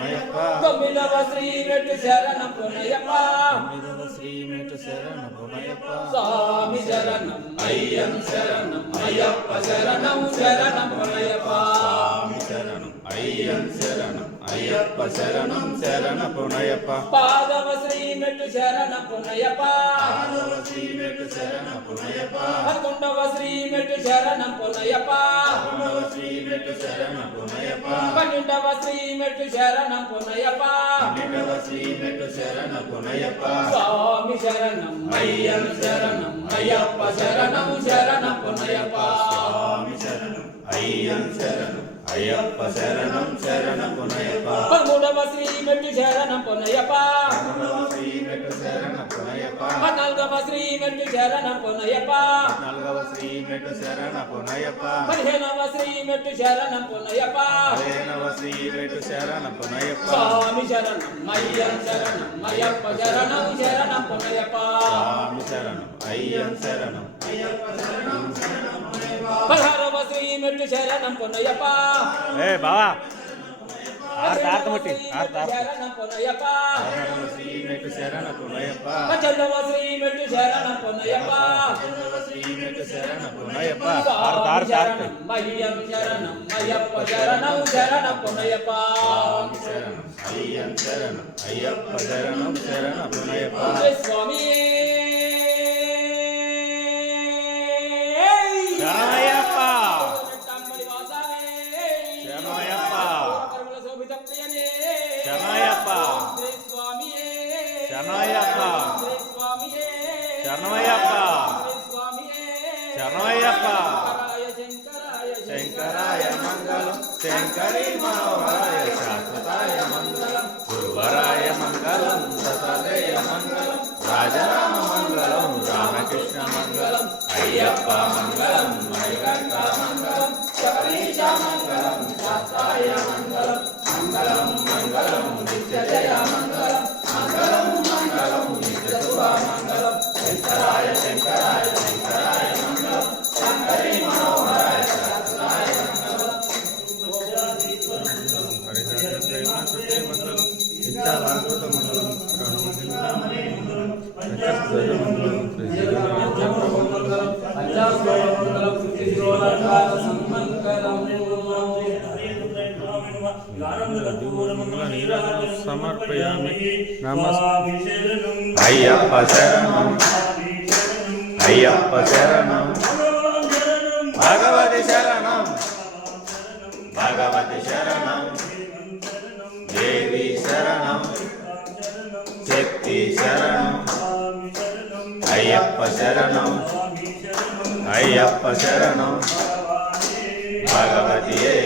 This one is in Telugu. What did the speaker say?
పునయప్ప తొమ్మిదవ శ్రీ మెట్టు శరణం పునయప్ప తొమ్మిదవ శ్రీ మెట్టు శరణ పునయప్ప స్వామి శరణం అయ్యం శరణం అయ్యప్ప శరణం శరణం పునయప్ప స్వామి శరణం అయ్యం శరణం అయ్యప్ప శరణం శరణ పునయప్ప పాదవ శ్రీ మెట్టు శరణం పునయప్ప పాదవ శ్రీ మెట్టు శరణ పునయప్ప 11వ శ్రీ మెట్టు శరణం పునయప్ప 11వ శ్రీ మెట్టు శరణ పునయప్ప 12వ శ్రీ మెట్టు శరణం పునయప్ప 12వ శ్రీ మెట్టు శరణ పునయప్ప స్వామి శరణం అయ్యం శరణం అయ్యప్ప శరణం శరణం పునయప్ప స్వామి శరణం అయ్యం శరణం అయ్యప్ప శరణం శరణ పునయప్ప 13వ శ్రీ మెట్టు శరణం పునయప్ప 13వ శ్రీ మెట్టు శరణ పునయప్ప 14వ శ్రీ మెట్టు శరణం పునయప్ప 14వ శ్రీ మెట్టు శరణ పునయప్ప 15వ శ్రీ మెట్టు శరణం పునయప్ప 15వ శ్రీ మెట్టు శరణ పునయప్ప స్వామి శరణం అయ్యం శరణం అయ్యప్ప శరణం శరణం పునయప్ప స్వామి శరణం అయ్యం శరణం అయ్యప్ప శరణం శరణ పునయప్ప 16వ శ్రీ మెట్టు శరణం పునయప్ప ఏ బావా శరణం పునయప్ప 16వ శ్రీ మెట్టు శరణ పునయప్ప 18వ శ్రీ మెట్టు శరణం పునయప్ప 18వ శ్రీ మెట్టు శరణ పునయప్ప స్వామి శరణం అయ్యం శరణం అయ్యప్ప శరణం శరణం పునయప్ప స్వామి శరణం అయ్యం శరణం అయ్యప్ప శరణం శరణ పునయప్ప స్వామి శరణయ్యప్ప తమ్మడి వాసావే శరణయ్యప్ప పరమల శోభిత ప్రియనే శరణయ్యప్ప శ్రీ స్వామియే శరణయ్యప్ప శ్రీ స్వామియే శరణయ్యప్ప శ్రీ స్వామియే శరణయ్యప్ప శంకరాయ శంకరాయ మంగళం శంకరీ మనోహరాయ శాశ్వతాయ మంగళం గురువరాయ మంగళం దత్తాత్రేయ మంగళం రాజరామ మంగళం రామకృష్ణ మంగళం అయ్యప్ప మంగళం మణికంఠ మంగళం శబరీశ మంగళం శాస్త్రాయ మంగళం మంగళం మంగళం నిత్యజయ మంగళం మంగళం మంగళం నిత్యశుభ మంగళం శంకరాయ శంకరాయ శంకరాయ మంగళం శంకరీ మనోహరాయ శాస్త్రాయ మంగళం హరిహర ప్రేమ కృతే మంగళం ఇచ్చావాంకృత మంగళం ప్రణవసింహామణి మంగళం పంచస్వర మంగళం సమర్పయామి నమస్తే అయ్యప్ప శరణం అయ్యప్ప శరణం భగవతి శరణం భగవతి శరణం దేవి శరణం శక్తి శరణం అయ్యప్ప శరణం అయ్యప్ప శరణం భగవతియే